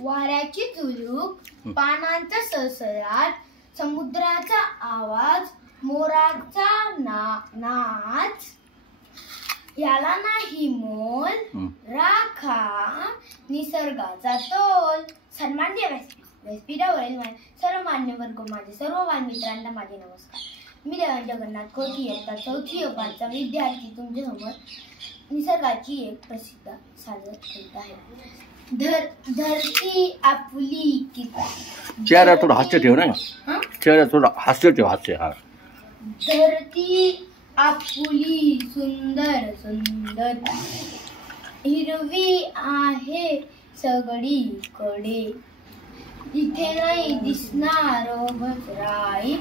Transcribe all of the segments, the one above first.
वाऱ्याची झुळूक, पानांचा सळसळाट, समुद्राचा आवाज, मोराचा नाच, याला नाही मोल, राखा निसर्गाचा तोल. सन्माननीय व्यासपीठावरील सर्व मान्यवर माझे सर्व बालमित्रांना माझे नमस्कार. मी देवान जगन्नाथ खोटी इयत्ता चौथी अ विद्यार्थी तुमच्या समोर निसर्गाची एक प्रसिद्ध सादर करीत आहे. धरती आपली किती. चेहरा थोडं हास्य ठेव ना. चेहरा थोडं हास्य ठेव. हास्य. हा. धरती आपुली सुंदर सुंदर, हिरवी आहे सगळीकडे. इथे नाही दिसणार घसराई,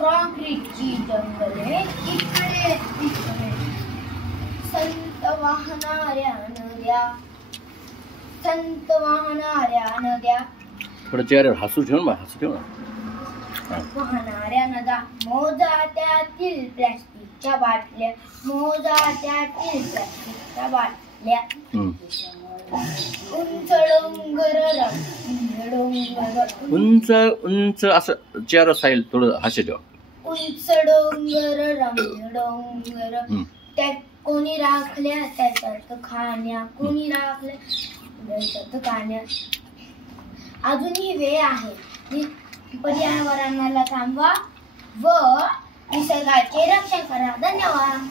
कॉन्क्रीटची जंगले इकडे तिकडे. संत वाहणाऱ्या नद्या, संत वाहणाऱ्या नद्या. थोडं चेहऱ्यावर हसू ठेव ना. हसू ठेव ना. वाहणाऱ्या नद्या, मोजा त्यातील प्लॅस्टिकच्या बाटल्या, मोजा त्यातील प्लॅस्टिकच्या बाटल्या. उंच डोंगर डोंगर, उंच उंच असं चेहरा साईल थोडं हास्य ठेव. उंच डोंगर डोंगर, त्यात कोणी राखल्या त्याच्यात खाण्या, कोणी राखल्या त्याच्यात खाण्या. अजूनही वेळ आहे. पर्यावरणाला थांबवा व निसर्गाचे रक्षण करा. धन्यवाद.